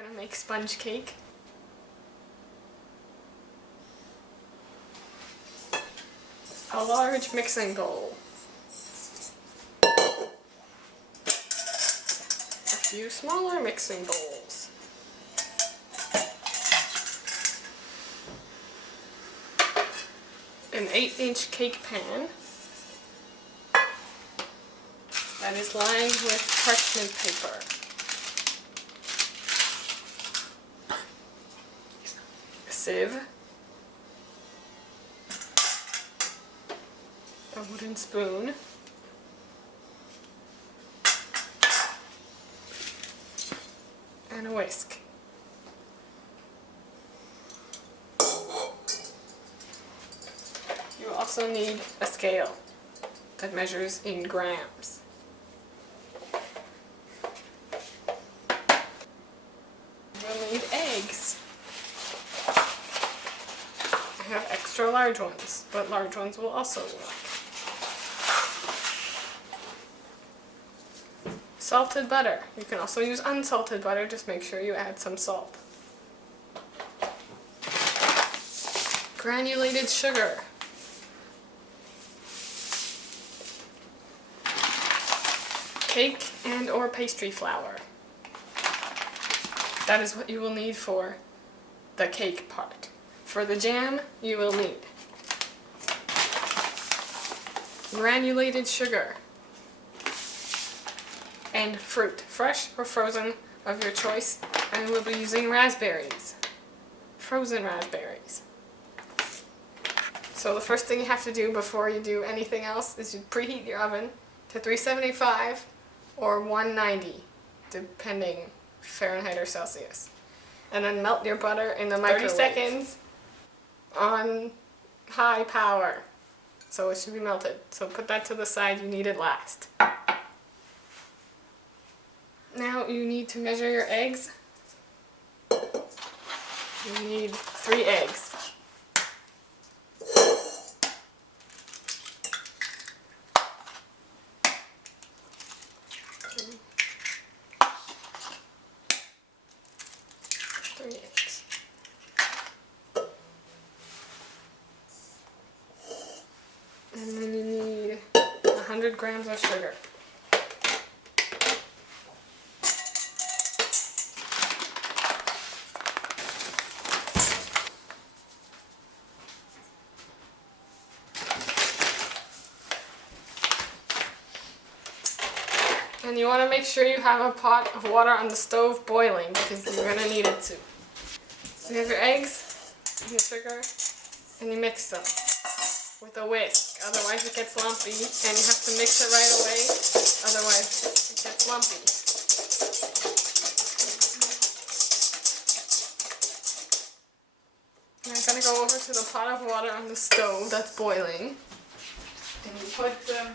We're gonna make sponge cake. A large mixing bowl. A few smaller mixing bowls. An 8-inch cake pan that is lined with parchment paper. A sieve. A wooden spoon. And a whisk. You also need a scale that measures in grams. You'll need eggs. I have extra large ones, but large ones will also work. Salted butter. You can also use unsalted butter, just make sure you add some salt. Granulated sugar. Cake and or pastry flour. That is what you will need for the cake part. For the jam, you will need granulated sugar and fruit, fresh or frozen of your choice, and we'll be using raspberries, frozen raspberries. So the first thing you have to do before you do anything else is you preheat your oven to 375 or 190, depending Fahrenheit or Celsius. And then melt your butter in the microwave. 30 seconds on high power. So it should be melted. So put that to the side, you need it last. Now you need to measure your eggs. You need 3 eggs. And then you need 100 grams of sugar. And you want to make sure you have a pot of water on the stove boiling because you're going to need it to. So you have your eggs, and your sugar, and you mix them with a whisk. Otherwise it gets lumpy and you have to mix it right away. Otherwise it gets lumpy. And I'm going to go over to the pot of water on the stove that's boiling. And you put the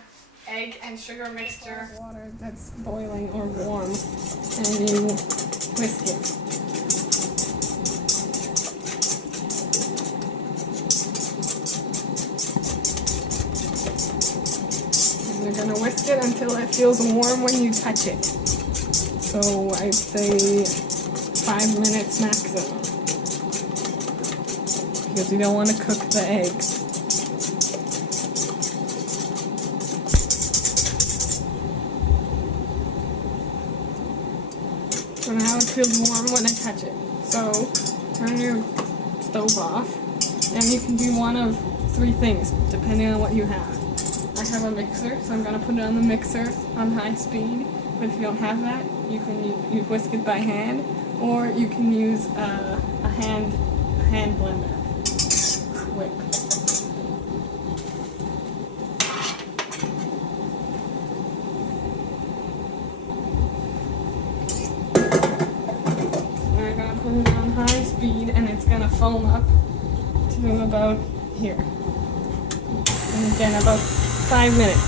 egg and sugar mixture water that's boiling or warm, and you whisk it. And you're going to whisk it until it feels warm when you touch it. So I'd say 5 minutes maximum, because you don't want to cook the eggs. So now it feels warm when I touch it. So turn your stove off, and you can do one of 3 things depending on what you have. I have a mixer, so I'm going to put it on the mixer on high speed. But if you don't have that, you whisk it by hand, or you can use a hand blender. Whip. Put it on high speed, and it's going to foam up to about here. And again, about 5 minutes.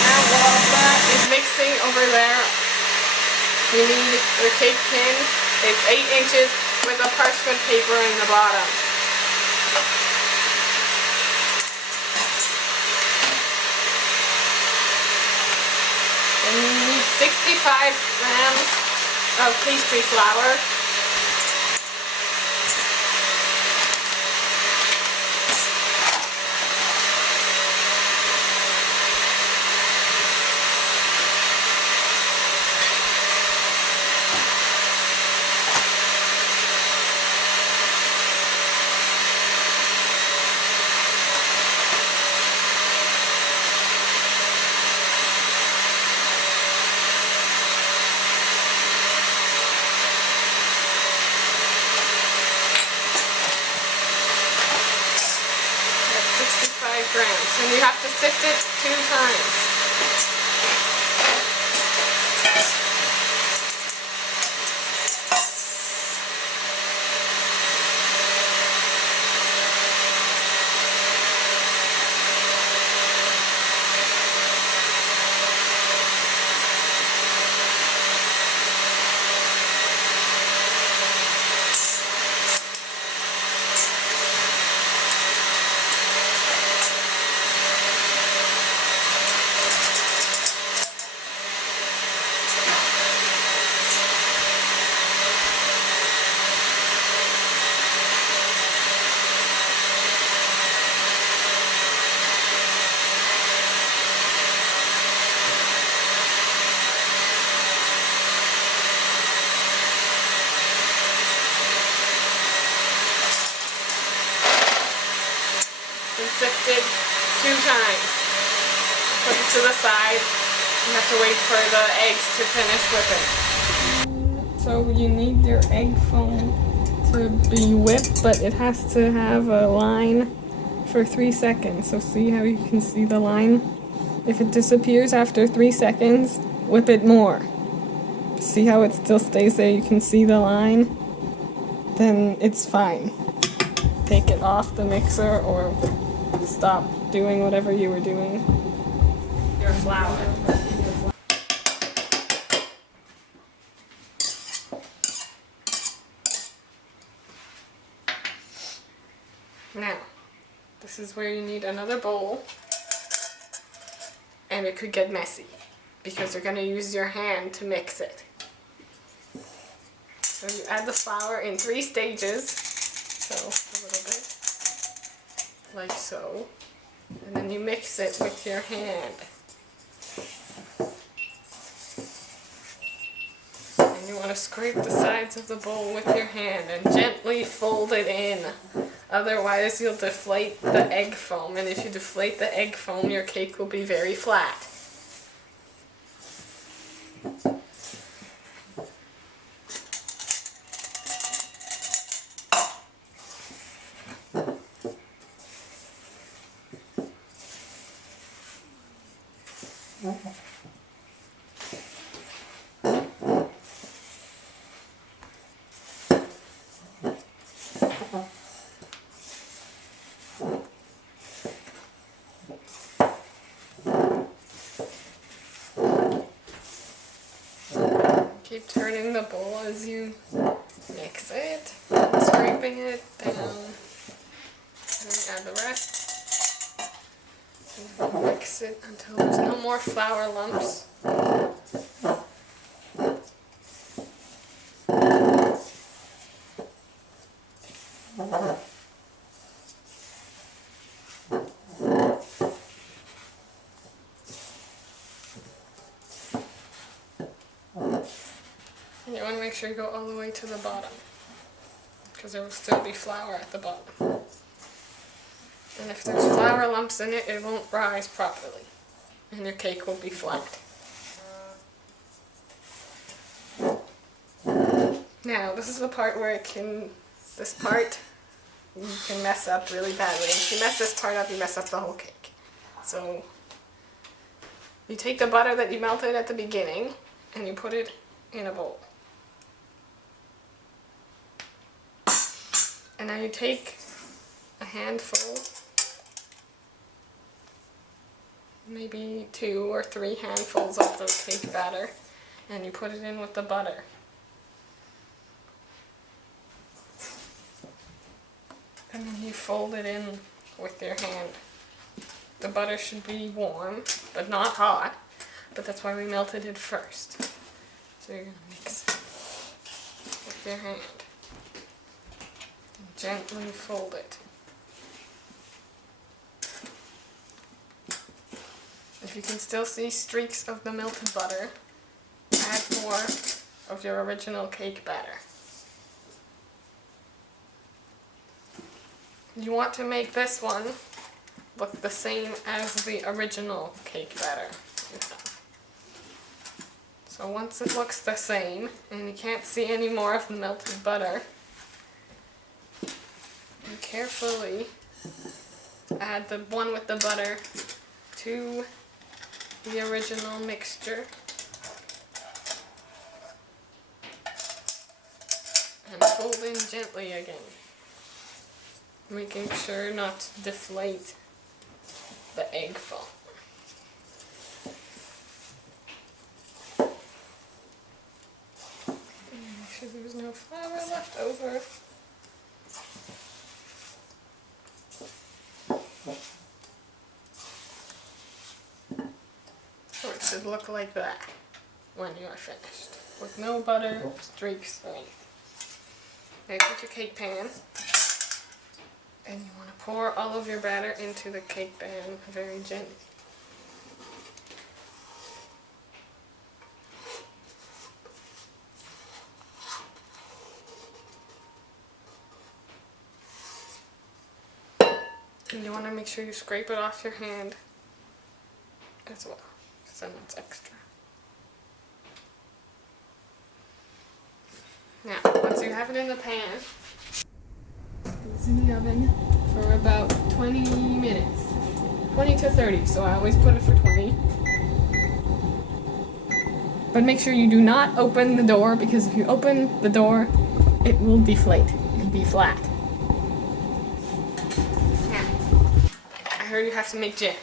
Now while that is mixing over there, you need your cake tin. It's 8 inches with a parchment paper in the bottom. 65 grams of pastry flour. Grams, and you have to sift it 2 times. And sifted 2 times. Put it to the side. You have to wait for the eggs to finish whipping. So you need your egg foam to be whipped, but it has to have a line for 3 seconds. So see how you can see the line? If it disappears after 3 seconds, whip it more. See how it still stays there? You can see the line? Then it's fine. Take it off the mixer or stop doing whatever you were doing. Your flour. Now, this is where you need another bowl, and it could get messy because you're going to use your hand to mix it. So you add the flour in 3 stages, so a little bit. Like so, and then you mix it with your hand. And you want to scrape the sides of the bowl with your hand and gently fold it in. Otherwise you'll deflate the egg foam, and if you deflate the egg foam, your cake will be very flat. Keep turning the bowl as you mix it, scraping it down, and then add the rest. And mix it until there's no more flour lumps. And you want to make sure you go all the way to the bottom, because there will still be flour at the bottom. And if there's flour lumps in it, it won't rise properly, and your cake will be flat. Now, this is the part where this part you can mess up really badly. And if you mess this part up, you mess up the whole cake. So, you take the butter that you melted at the beginning, and you put it in a bowl. And now you take a handful, maybe 2 or 3 handfuls of the cake batter, and you put it in with the butter. And then you fold it in with your hand. The butter should be warm, but not hot. but that's why we melted it first. So you're going to mix with your hand. And gently fold it. If you can still see streaks of the melted butter, add more of your original cake batter. You want to make this one look the same as the original cake batter you have. So once it looks the same and you can't see any more of the melted butter, you carefully add the one with the butter to the original mixture and fold in gently again, making sure not to deflate the egg foam. Make sure there's no flour left over. So it should look like that when you are finished, with no butter, streaks, or anything. Now get your cake pan, and you want to pour all of your batter into the cake pan very gently. And you want to make sure you scrape it off your hand as well, so it's extra. Now, once you have it in the pan, it's in the oven for about 20 minutes. 20 to 30, so I always put it for 20. But make sure you do not open the door, because if you open the door, it will deflate and be flat. Now, I heard you have to make jam.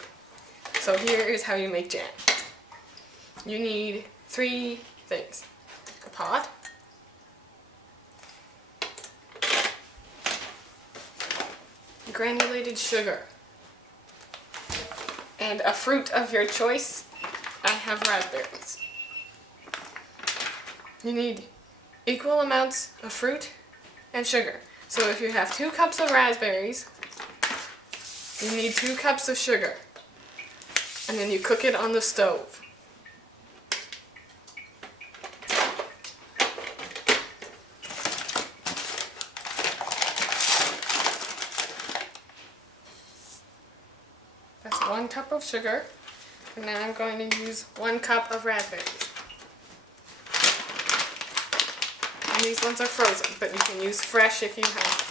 So here is how you make jam. You need 3 things. A pot, granulated sugar, and a fruit of your choice. I have raspberries. You need equal amounts of fruit and sugar. So if you have 2 cups of raspberries, you need 2 cups of sugar. And then you cook it on the stove. That's 1 cup of sugar. And now I'm going to use 1 cup of raspberries. And these ones are frozen, but you can use fresh if you have.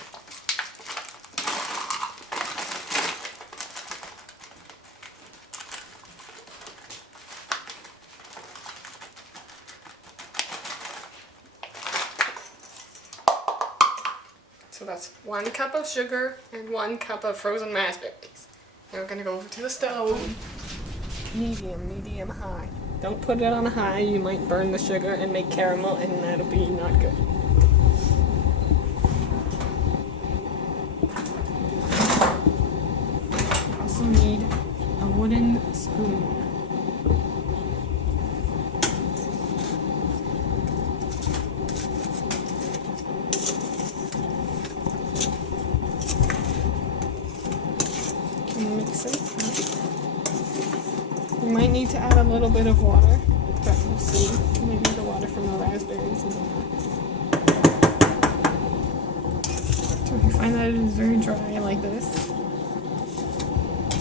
So that's 1 cup of sugar and 1 cup of frozen raspberries. Now we're going to go over to the stove. Medium, high. Don't put it on high, you might burn the sugar and make caramel, and that'll be not good. You also need a wooden spoon. Mix it. You might need to add a little bit of water, but we'll see. Maybe the water from the raspberries is enough. So if you find that it is very dry like this,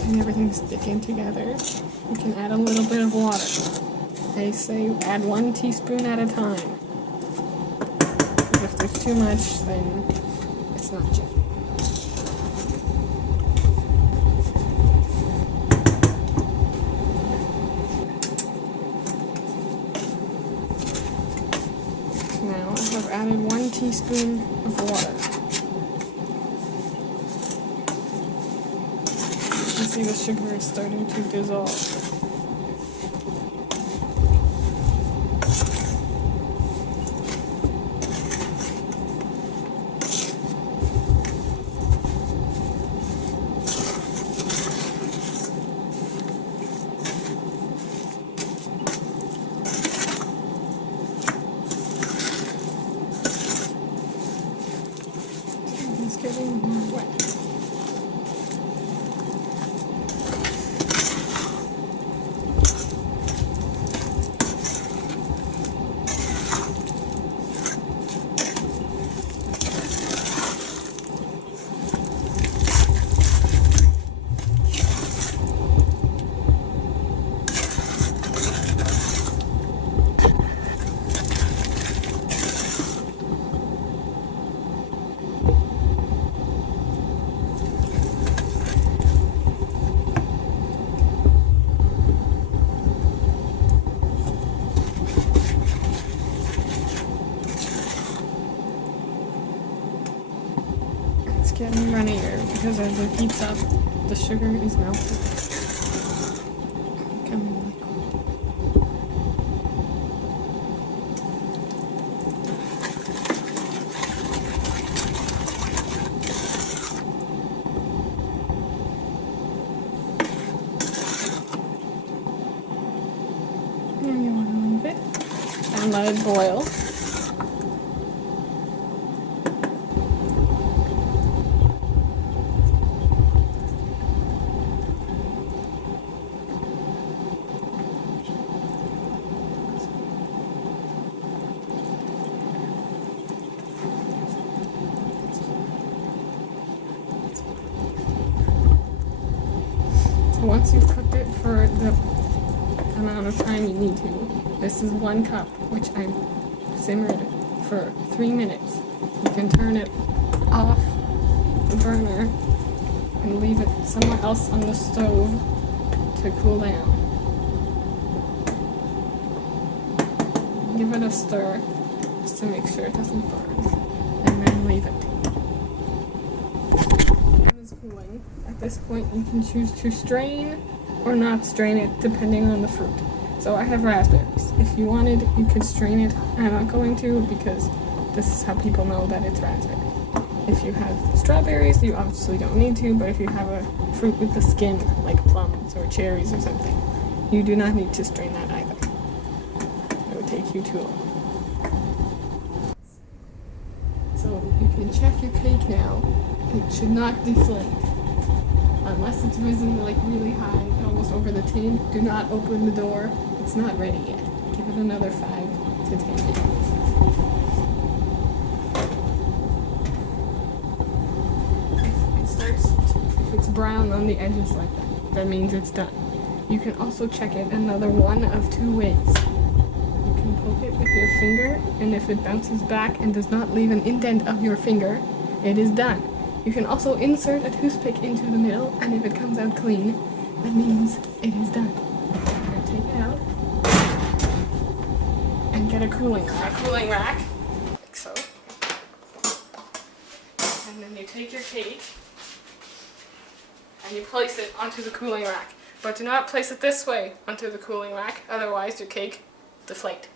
and everything's sticking together, you can add a little bit of water. They say add 1 teaspoon at a time. Because if there's too much, then it's not jam. Now I have added 1 teaspoon of water. You see the sugar is starting to dissolve. getting more wet. It's getting runnier because as it heats up, the sugar is melted. Becoming liquid. And you want to leave it and let it boil. Once you've cooked it for the amount of time you need to, this is 1 cup, which I simmered for 3 minutes. You can turn it off the burner and leave it somewhere else on the stove to cool down. Give it a stir just to make sure it doesn't burn, and then leave it. Cooling. At this point, you can choose to strain or not strain it depending on the fruit. So I have raspberries. If you wanted, you could strain it. I'm not going to because this is how people know that it's raspberry. If you have strawberries, you obviously don't need to, but if you have a fruit with the skin, like plums or cherries or something, you do not need to strain that either. It would take you too long. So you can check your cake now. It should not deflate. Unless it's risen like really high, almost over the tin, do not open the door. It's not ready yet. Give it another 5 to 10 minutes. If it's brown on the edges like that, that means it's done. You can also check it another one of 2 ways. You can poke it with your finger, and if it bounces back and does not leave an indent of your finger, it is done. You can also insert a toothpick into the middle, and if it comes out clean, that means it is done. Now take it out and get a cooling rack, like so. And then you take your cake and you place it onto the cooling rack. But do not place it this way onto the cooling rack, otherwise your cake will deflate.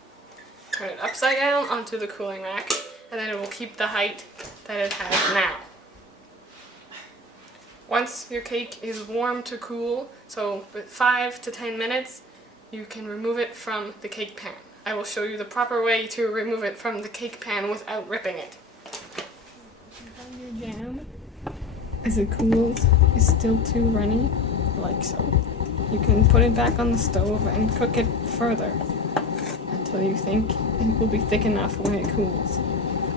Turn it upside down onto the cooling rack, and then it will keep the height that it has now. Once your cake is warm to cool, so with 5 to 10 minutes, you can remove it from the cake pan. I will show you the proper way to remove it from the cake pan without ripping it. Your jam, as it cools, is still too runny, like so. You can put it back on the stove and cook it further until you think it will be thick enough when it cools.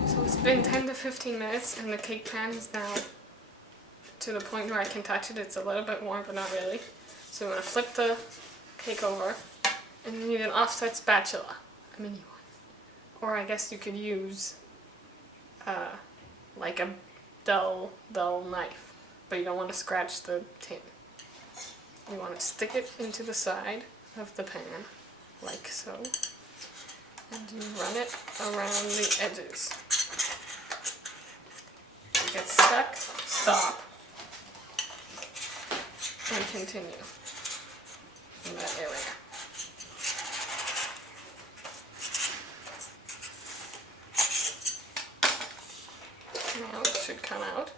So it's been 10 to 15 minutes and the cake pan is now to the point where I can touch it. It's a little bit warm, but not really. So I'm going to flip the cake over, and you need an offset spatula, a mini one. Or I guess you could use like a dull knife, but you don't want to scratch the tin. You want to stick it into the side of the pan, like so, and you run it around the edges. If it gets stuck, stop. And continue in that area. Now it should come out.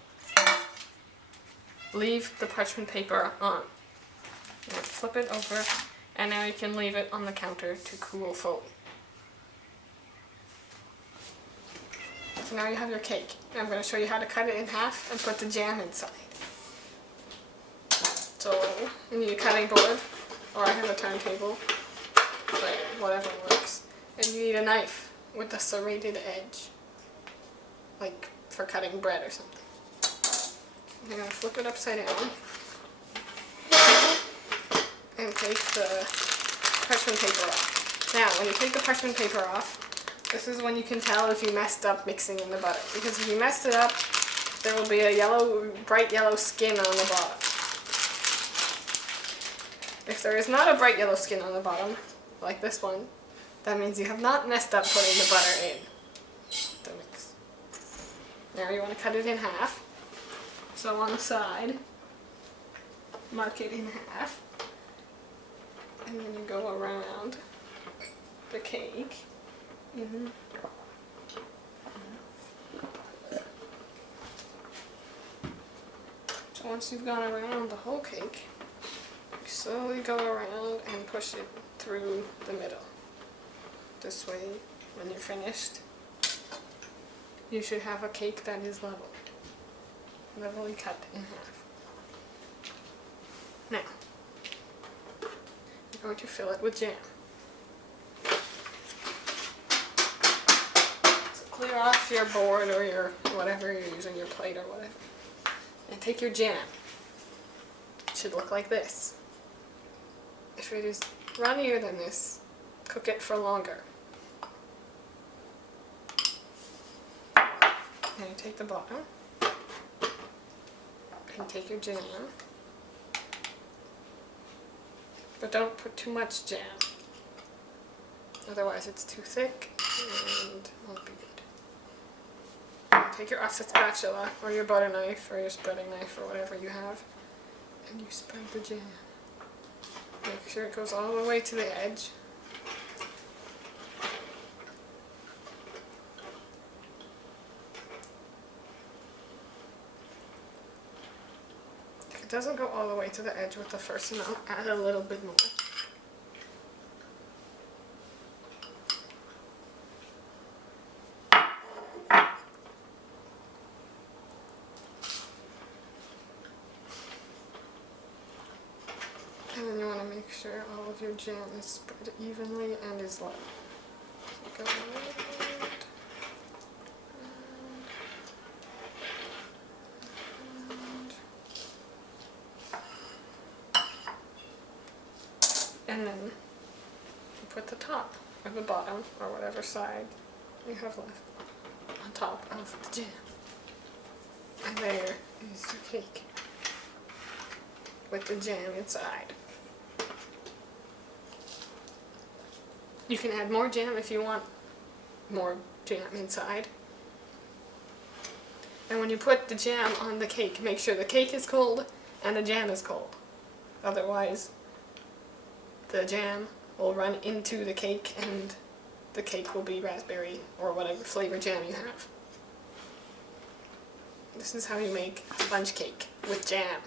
Leave the parchment paper on. And flip it over, and now you can leave it on the counter to cool fully. So now you have your cake. And I'm going to show you how to cut it in half and put the jam inside. So you need a cutting board, or I have a turntable, but whatever works. And you need a knife with a serrated edge, like for cutting bread or something. You're going to flip it upside down and take the parchment paper off. Now, when you take the parchment paper off, this is when you can tell if you messed up mixing in the butter. Because if you messed it up, there will be a bright yellow skin on the bottom. If there is not a bright yellow skin on the bottom, like this one, that means you have not messed up putting the butter in the mix. Now you want to cut it in half. So on the side, mark it in half. And then you go around the cake. So once you've gone around the whole cake, you slowly go around and push it through the middle. This way, when you're finished, you should have a cake that is level. Levelly cut in half. Now, you're going to fill it with jam. So clear off your board or your whatever you're using, your plate or whatever. And take your jam. It should look like this. If it is runnier than this, cook it for longer. Now you take the bottom and take your jam, but don't put too much jam, otherwise it's too thick and won't be good. Take your offset spatula or your butter knife or your spreading knife or whatever you have, and you spread the jam. Make sure it goes all the way to the edge. If it doesn't go all the way to the edge with the first amount, add a little bit more. And then you want to make sure all of your jam is spread evenly and is level. So go and then you put the top or the bottom or whatever side you have left on top of the jam. And there is your cake with the jam inside. You can add more jam if you want more jam inside. And when you put the jam on the cake, make sure the cake is cold and the jam is cold. Otherwise, the jam will run into the cake and the cake will be raspberry or whatever flavor jam you have. This is how you make a sponge cake with jam.